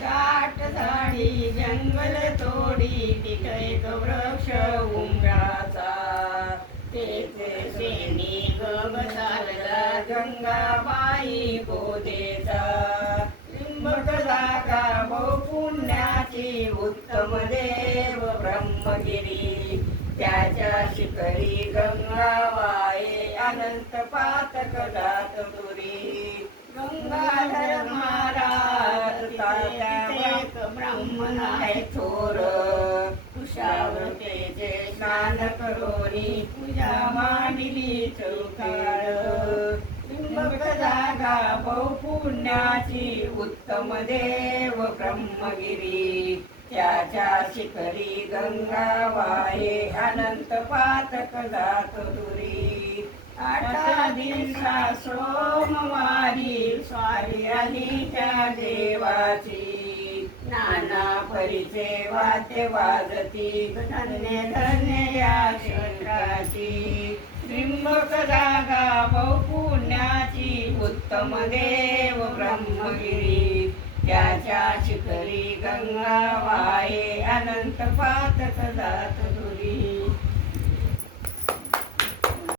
गाठ झाडी जंगल तोडी तिथे एक वृक्ष उमराचा तेथे श्रेणी गम चालला गंगाबाई गोदेचा त्रिंबक जागा बहुपुण्याची उत्तम देव ब्रह्मगिरी त्याच्या शिखरी गंगाबाई अनंत पातक जात दुरी गंगाधर महाराज एक ब्राह्मण आहे थोर कुशावृतेचे स्नान करोनी पूजा मांडली चौकाळ त्रिंबक जागा बहुपुण्याची उत्तम देव ब्रह्मगिरी त्याच्या शिखरी गंगाबाई अनंत पातक जात दुरी 8 दिवसा सोमवारी स्वारी आली त्या देवाची नाना परीचे वाद्य वाजती धन्य धन्य या क्षेत्राची त्रिंबक जागा बहुपुण्याची उत्तम देव ब्रह्मगिरी त्याच्या शिखरी गंगाबाई अनंत पातक जात दुरी